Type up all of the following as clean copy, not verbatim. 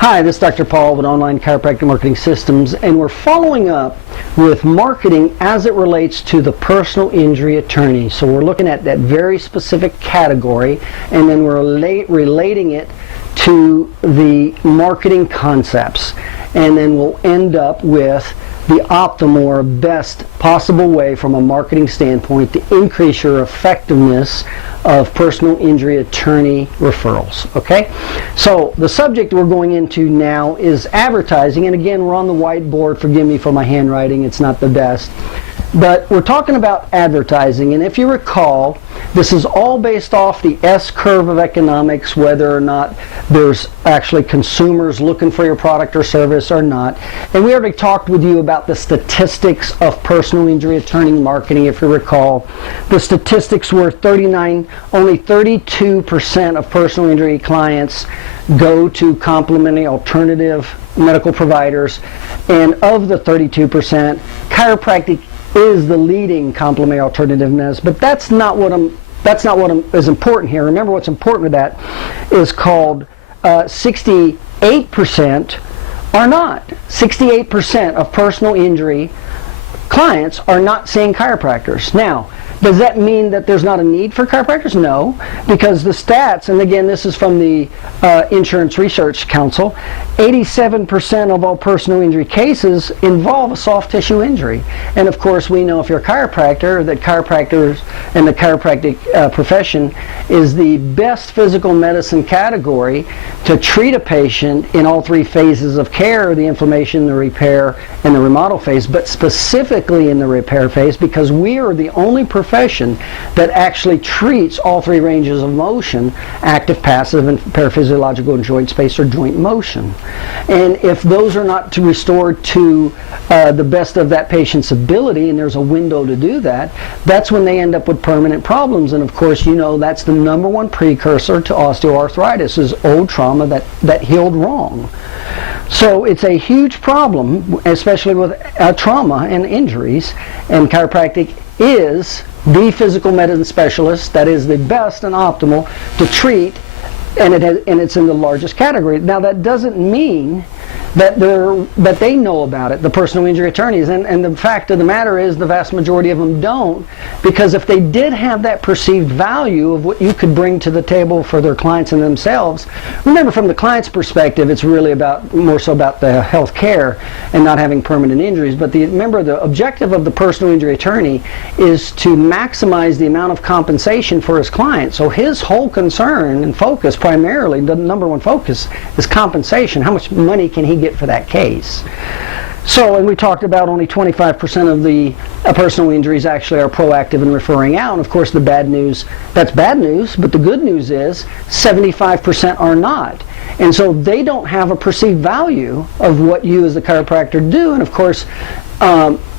Hi, this is Dr. Paul with Online Chiropractic Marketing Systems, and we're following up with marketing as it relates to the personal injury attorney. So we're looking at that very specific category, and then we're relating it to the marketing concepts. And then we'll end up with the optimal or best possible way from a marketing standpoint to increase your effectiveness of personal injury attorney referrals. Okay, so the subject we're going into now is advertising, and again, we're on the whiteboard. Forgive me for my handwriting, it's not the best, but we're talking about advertising. And if you recall, this is all based off the S-curve of economics, whether or not there's actually consumers looking for your product or service or not. And we already talked with you about the statistics of personal injury attorney marketing. If you recall, the statistics were only 32% of personal injury clients go to complementary alternative medical providers, and of the 32%, chiropractic is the leading complementary alternative medicine. But that's not what is important here. Remember, what's important with that is called 68% are not. 68% of personal injury clients are not seeing chiropractors. Now, does that mean that there's not a need for chiropractors? No, because the stats, and again, this is from the Insurance Research Council, 87% of all personal injury cases involve a soft tissue injury. And of course, we know if you're a chiropractor, that chiropractors and the chiropractic profession is the best physical medicine category to treat a patient in all three phases of care: the inflammation, the repair, and the remodel phase, but specifically in the repair phase, because we are the only profession that actually treats all three ranges of motion: active, passive, and paraphysiological and joint space or joint motion. And if those are not restored to the best of that patient's ability, and there's a window to do that, that's when they end up with permanent problems. And of course, you know, that's the number one precursor to osteoarthritis, is old trauma that healed wrong. So it's a huge problem, especially with trauma and injuries, and chiropractic is the physical medicine specialist that is the best and optimal to treat, and it's in the largest category. Now, that doesn't mean that they know about it, the personal injury attorneys, and the fact of the matter is the vast majority of them don't, because if they did have that perceived value of what you could bring to the table for their clients and themselves, remember, from the client's perspective, it's really more so about the health care and not having permanent injuries. But remember, the objective of the personal injury attorney is to maximize the amount of compensation for his client. So his whole concern and focus, primarily the number one focus, is compensation. How much money can he get for that case? So, and we talked about only 25% of the personal injuries actually are proactive in referring out. And of course, the bad news, that's bad news, but the good news is 75% are not. And so they don't have a perceived value of what you as the chiropractor do. And of course,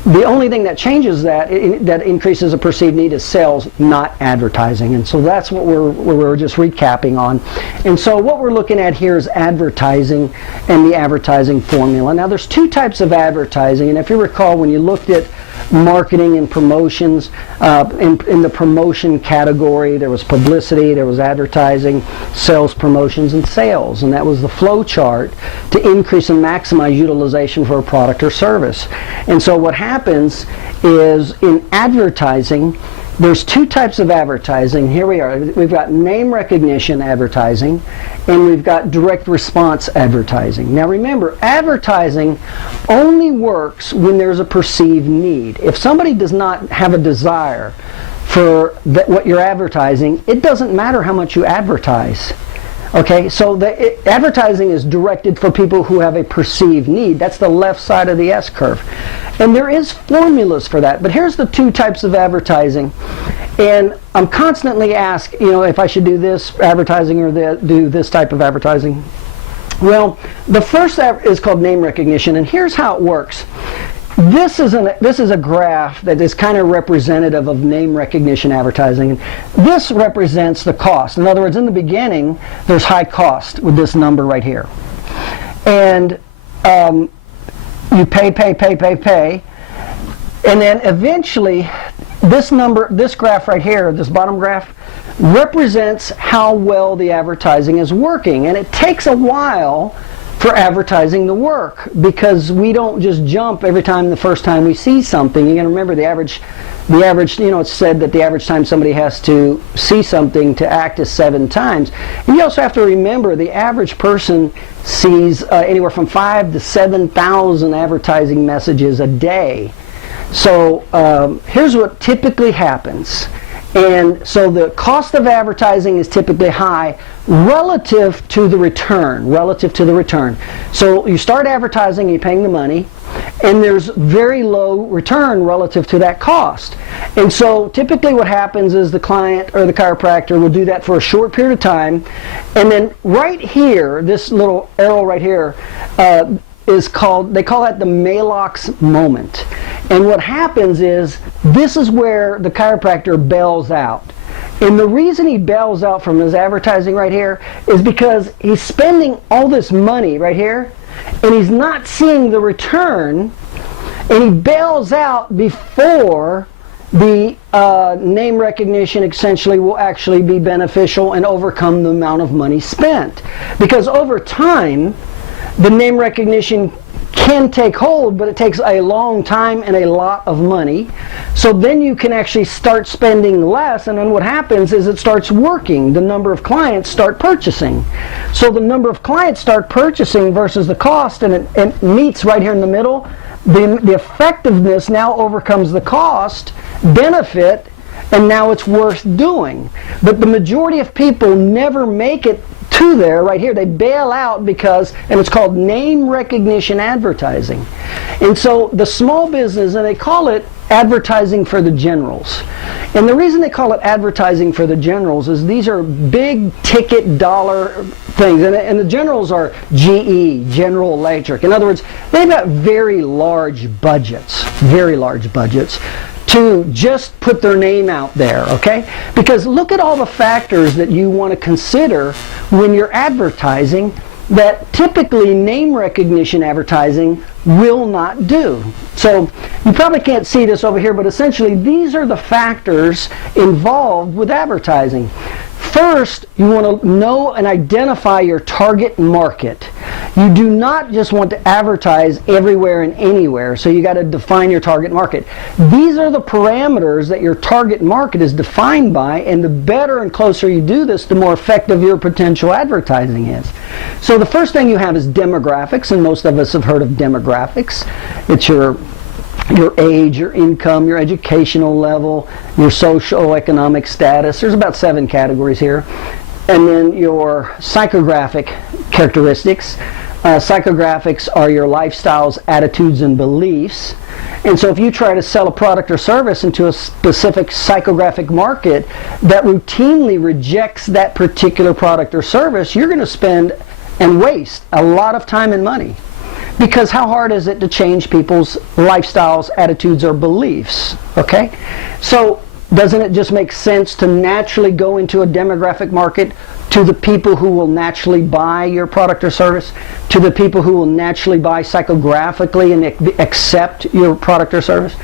the only thing that changes that increases a perceived need is sales, not advertising. And so that's what we're just recapping on. And so what we're looking at here is advertising and the advertising formula. Now, there's two types of advertising, and if you recall, when you looked at marketing and promotions, in the promotion category, there was publicity, there was advertising, sales, promotions, and sales. And that was the flow chart to increase and maximize utilization for a product or service. And so what happens is, in advertising, there's two types of advertising. Here we are. We've got name recognition advertising, and we've got direct response advertising. Now remember, advertising only works when there's a perceived need. If somebody does not have a desire for what you're advertising, it doesn't matter how much you advertise. Okay, so advertising is directed for people who have a perceived need. That's the left side of the S-curve. And there is formulas for that. But here's the two types of advertising. And I'm constantly asked, if I should do this advertising or do this type of advertising. Well, the first is called name recognition, and here's how it works. This is a graph that is kind of representative of name recognition advertising. This represents the cost. In other words, in the beginning, there's high cost with this number right here. And you pay, and then eventually this graph right here, this bottom graph, represents how well the advertising is working. And it takes a while for advertising the work, because we don't just jump every time the first time we see something. You got to remember the average, it's said that the average time somebody has to see something to act is 7 times. And you also have to remember the average person sees anywhere from 5,000 to 7,000 advertising messages a day. So here's what typically happens. And so the cost of advertising is typically high relative to the return. So you start advertising and you're paying the money, and there's very low return relative to that cost. And so typically what happens is the client or the chiropractor will do that for a short period of time, and then right here, this little arrow right here, they call that the Maalox moment. And what happens is, this is where the chiropractor bails out. And the reason he bails out from his advertising right here is because he's spending all this money right here, and he's not seeing the return, and he bails out before the name recognition essentially will actually be beneficial and overcome the amount of money spent. Because over time, the name recognition can take hold, but it takes a long time and a lot of money. So then you can actually start spending less, and then what happens is it starts working. The number of clients start purchasing. So the number of clients start purchasing versus the cost, and it meets right here in the middle. The effectiveness now overcomes the cost benefit, and now it's worth doing. But the majority of people never make it to there right here. They bail out because, and it's called name recognition advertising. And so the small business, and they call it advertising for the generals. And the reason they call it advertising for the generals is these are big ticket dollar things. And the generals are GE, General Electric. In other words, they've got very large budgets to just put their name out there, okay? Because look at all the factors that you want to consider when you're advertising that typically name recognition advertising will not do. So you probably can't see this over here, but essentially these are the factors involved with advertising. First, you want to know and identify your target market. You do not just want to advertise everywhere and anywhere, so you got to define your target market. These are the parameters that your target market is defined by, and the better and closer you do this, the more effective your potential advertising is. So the first thing you have is demographics, and most of us have heard of demographics. It's your age, your income, your educational level, your socioeconomic status. There's about 7 categories here. And then your psychographic characteristics. Psychographics are your lifestyles, attitudes, and beliefs. And so if you try to sell a product or service into a specific psychographic market that routinely rejects that particular product or service, you're going to spend and waste a lot of time and money. Because how hard is it to change people's lifestyles, attitudes, or beliefs? Okay? So doesn't it just make sense to naturally go into a demographic market to the people who will naturally buy your product or service, to the people who will naturally buy psychographically and accept your product or service?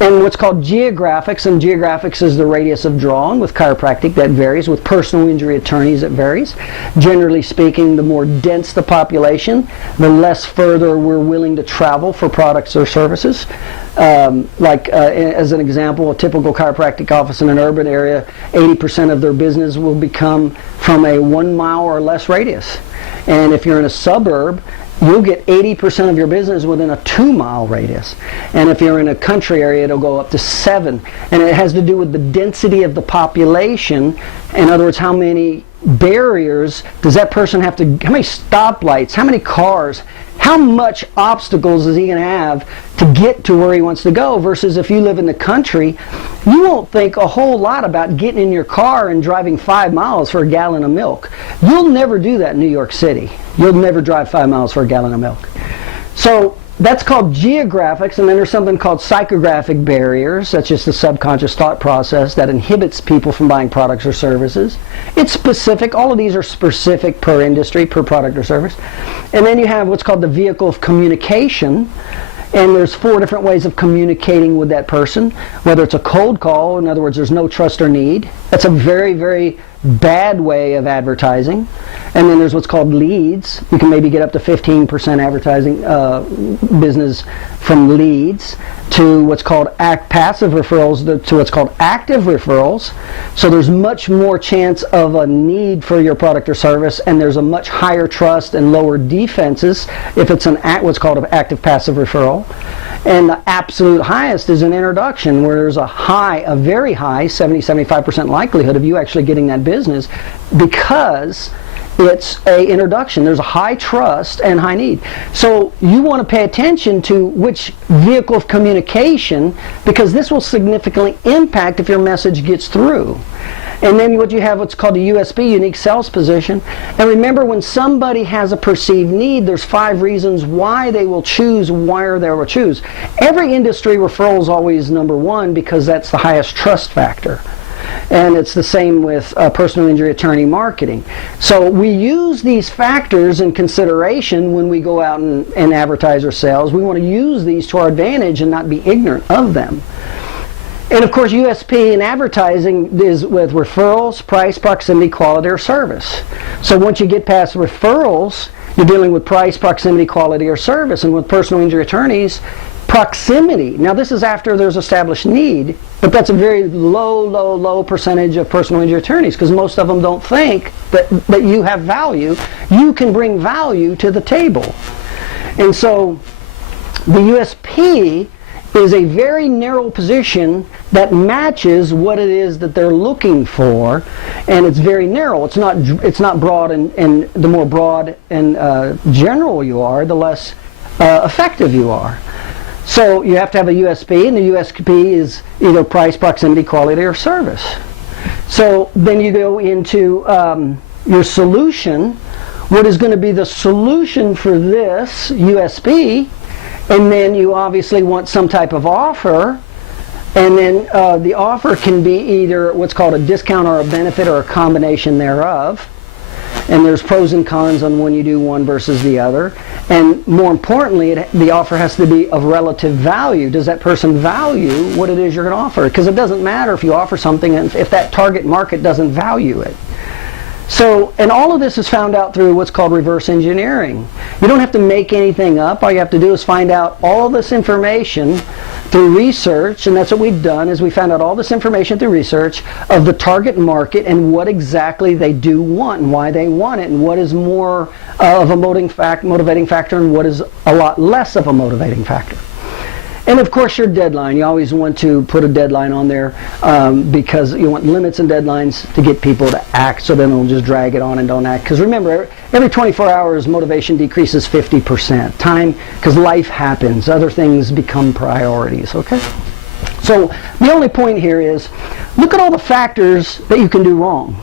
And what's called geographics, and geographics is the radius of draw, and with chiropractic that varies, with personal injury attorneys it varies. Generally speaking, the more dense the population, the less further we're willing to travel for products or services. As an example, a typical chiropractic office in an urban area, 80% of their business will become from a 1 mile or less radius. And if you're in a suburb, you'll get 80% of your business within a 2 mile radius. And if you're in a country area, it'll go up to 7. And it has to do with the density of the population. In other words, how many barriers does that person have to, how many stoplights, how many cars, how much obstacles is he going to have to get to where he wants to go? Versus if you live in the country, you won't think a whole lot about getting in your car and driving 5 miles for a gallon of milk. You'll never do that in New York City. You'll never drive 5 miles for a gallon of milk. So that's called geographics, and then there's something called psychographic barriers. That's just the subconscious thought process that inhibits people from buying products or services. It's specific. All of these are specific per industry, per product or service. And then you have what's called the vehicle of communication. And there's 4 different ways of communicating with that person. Whether it's a cold call, in other words, there's no trust or need. That's a very, very bad way of advertising. And then there's what's called leads. You can maybe get up to 15% advertising business from leads, to what's called passive referrals, to what's called active referrals. So there's much more chance of a need for your product or service, and there's a much higher trust and lower defenses if it's what's called an active passive referral. And the absolute highest is an introduction, where there's a very high 70-75% likelihood of you actually getting that business, because it's an introduction. There's a high trust and high need. So you want to pay attention to which vehicle of communication, because this will significantly impact if your message gets through. And then what you have, what's called a USP, unique sales position. And remember, when somebody has a perceived need, there's 5 reasons why they will choose, where they will choose. Every industry, referral is always number 1, because that's the highest trust factor. And it's the same with personal injury attorney marketing. So we use these factors in consideration when we go out and advertise our sales. We want to use these to our advantage and not be ignorant of them. And of course, USP in advertising is with referrals, price, proximity, quality, or service. So once you get past referrals, you're dealing with price, proximity, quality, or service. And with personal injury attorneys, proximity. Now this is after there's established need, but that's a very low percentage of personal injury attorneys, because most of them don't think that you have value. You can bring value to the table. And so the USP is a very narrow position that matches what it is that they're looking for, and it's very narrow. It's not broad, and the more broad and general you are, the less effective you are. So you have to have a USP, and the USP is either price, proximity, quality, or service. So then you go into your solution. What is going to be the solution for this USP? And then you obviously want some type of offer, and then the offer can be either what's called a discount or a benefit or a combination thereof. And there's pros and cons on when you do one versus the other. And more importantly, the offer has to be of relative value. Does that person value what it is you're going to offer? Because it doesn't matter if you offer something if that target market doesn't value it. So, and all of this is found out through what's called reverse engineering. You don't have to make anything up. All you have to do is find out all this information through research, and that's what we've done, is we found out all this information through research of the target market and what exactly they do want and why they want it, and what is more of a motivating factor and what is a lot less of a motivating factor. And of course your deadline. You always want to put a deadline on there because you want limits and deadlines to get people to act, so then they'll just drag it on and don't act. Because remember, every 24 hours motivation decreases 50%. Time, because life happens. Other things become priorities, okay? So the only point here is, look at all the factors that you can do wrong.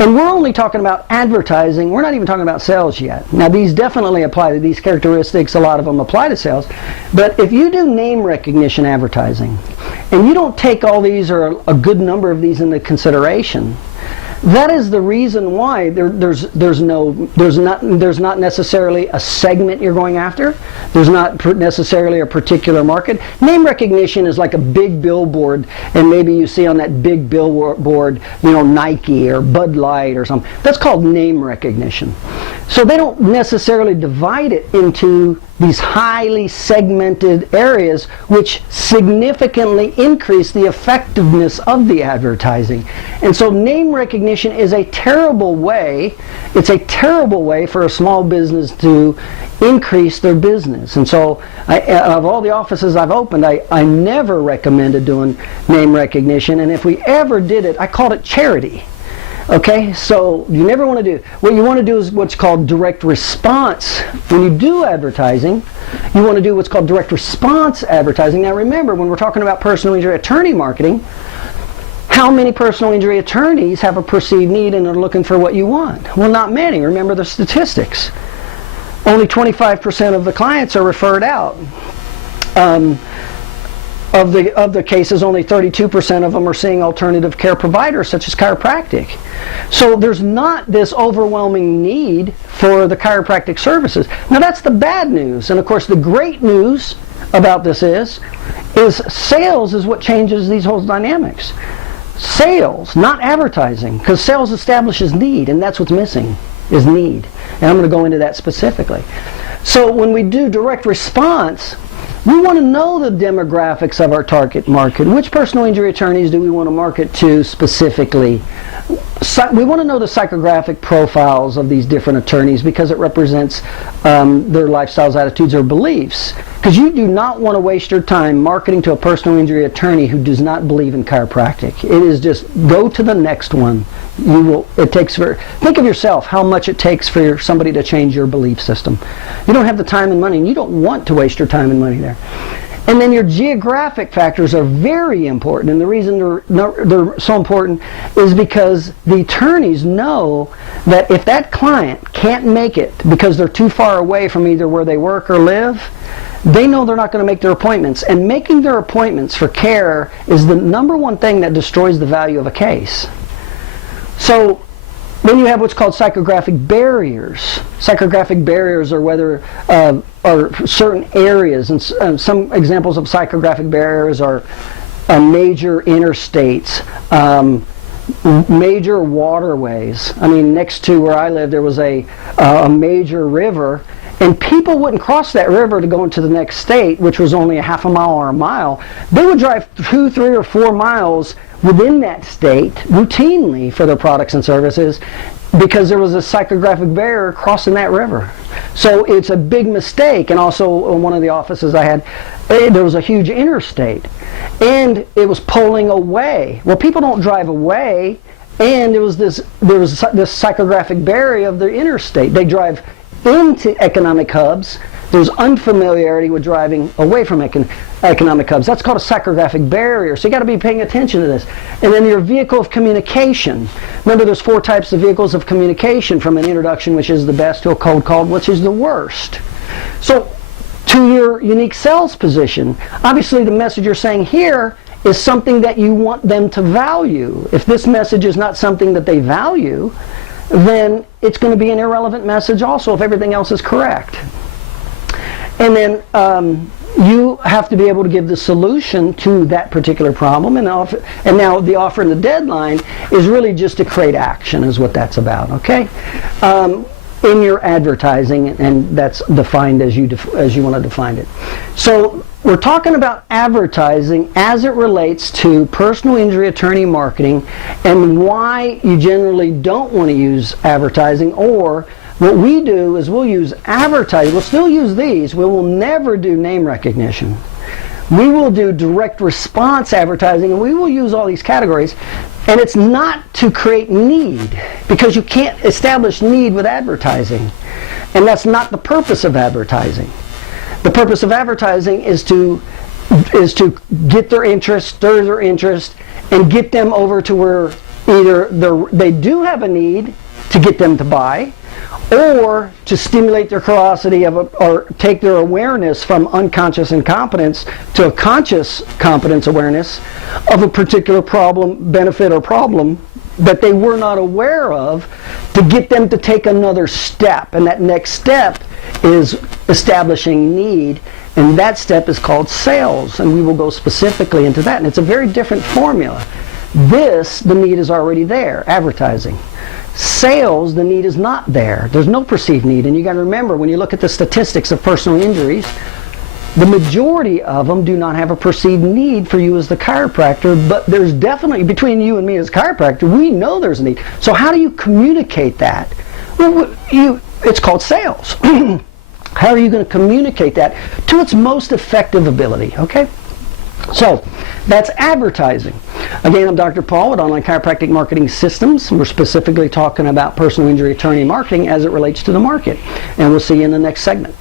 And we're only talking about advertising. We're not even talking about sales yet. Now these definitely apply to these characteristics. A lot of them apply to sales. But if you do name recognition advertising, and you don't take all these or a good number of these into consideration, that is the reason why there's not necessarily a segment you're going after. There's not necessarily a particular market. Name recognition is like a big billboard, and maybe you see on that big billboard, Nike or Bud Light or something. That's called name recognition. So they don't necessarily divide it into these highly segmented areas, which significantly increase the effectiveness of the advertising. And so name recognition is a terrible way, it's a terrible way for a small business to increase their business. And so of all the offices I've opened, I never recommended doing name recognition, and if we ever did it, I called it charity. Okay, so you never want to do. What you want to do is what's called direct response. When you do advertising, you want to do what's called direct response advertising. Now remember, when we're talking about personal injury attorney marketing, how many personal injury attorneys have a perceived need and are looking for what you want? Well, not many. Remember the statistics. Only 25% of the clients are referred out. Of the cases, only 32% of them are seeing alternative care providers such as chiropractic. So there's not this overwhelming need for the chiropractic services. Now that's the bad news. And of course the great news about this is sales is what changes these whole dynamics. Sales, not advertising, because sales establishes need, and that's what's missing, is need. And I'm going to go into that specifically. So when we do direct response, we want to know the demographics of our target market. Which personal injury attorneys do we want to market to specifically? We want to know the psychographic profiles of these different attorneys because it represents their lifestyles, attitudes, or beliefs. Because you do not want to waste your time marketing to a personal injury attorney who does not believe in chiropractic. It is just go to the next one. Think of yourself how much it takes for somebody to change your belief system. You don't have the time and money, and you don't want to waste your time and money there. And then your geographic factors are very important, and the reason they're so important is because the attorneys know that if that client can't make it because they're too far away from either where they work or live, they know they're not going to make their appointments. And making their appointments for care is the number one thing that destroys the value of a case. So then you have what's called psychographic barriers. Psychographic barriers are whether are certain areas, and some examples of psychographic barriers are major interstates, major waterways. I mean, next to where I live, there was a major river, and people wouldn't cross that river to go into the next state, which was only a half a mile or a mile. They would drive 2, 3, or 4 miles within that state routinely for their products and services because there was a psychographic barrier crossing that river. So it's a big mistake. And also in one of the offices I had, there was a huge interstate and it was pulling away. Well, people don't drive away, and there was this psychographic barrier of the interstate. They drive into economic hubs. There's unfamiliarity with driving away from economic hubs. That's called a psychographic barrier. So you got to be paying attention to this. And then your vehicle of communication. Remember, there's 4 types of vehicles of communication, from an introduction, which is the best, to a cold call, which is the worst. So to your unique sales position, obviously the message you're saying here is something that you want them to value. If this message is not something that they value, then it's going to be an irrelevant message also if everything else is correct. And then you have to be able to give the solution to that particular problem. And now the offer and the deadline is really just to create action, is what that's about, okay? In your advertising, and that's defined as you want to define it. So we're talking about advertising as it relates to personal injury attorney marketing and why you generally don't want to use advertising. Or what we do is we'll use advertising. We'll still use these. We will never do name recognition. We will do direct response advertising, and we will use all these categories. And it's not to create need, because you can't establish need with advertising. And that's not the purpose of advertising. The purpose of advertising is to get their interest, stir their interest, and get them over to where either they do have a need to get them to buy, or to stimulate their curiosity or take their awareness from unconscious incompetence to a conscious competence awareness of a particular problem, benefit, or problem that they were not aware of, to get them to take another step. And that next step is establishing need, and that step is called sales, and we will go specifically into that. And it's a very different formula. The need is already there, advertising. Sales, the need is not there. There's no perceived need. And you got to remember, when you look at the statistics of personal injuries, the majority of them do not have a perceived need for you as the chiropractor, but there's definitely, between you and me as chiropractor, we know there's a need. So how do you communicate that? Well, it's called sales. How are you going to communicate that to its most effective ability? Okay? So that's advertising. Again, I'm Dr. Paul with Online Chiropractic Marketing Systems. We're specifically talking about personal injury attorney marketing as it relates to the market. And we'll see you in the next segment.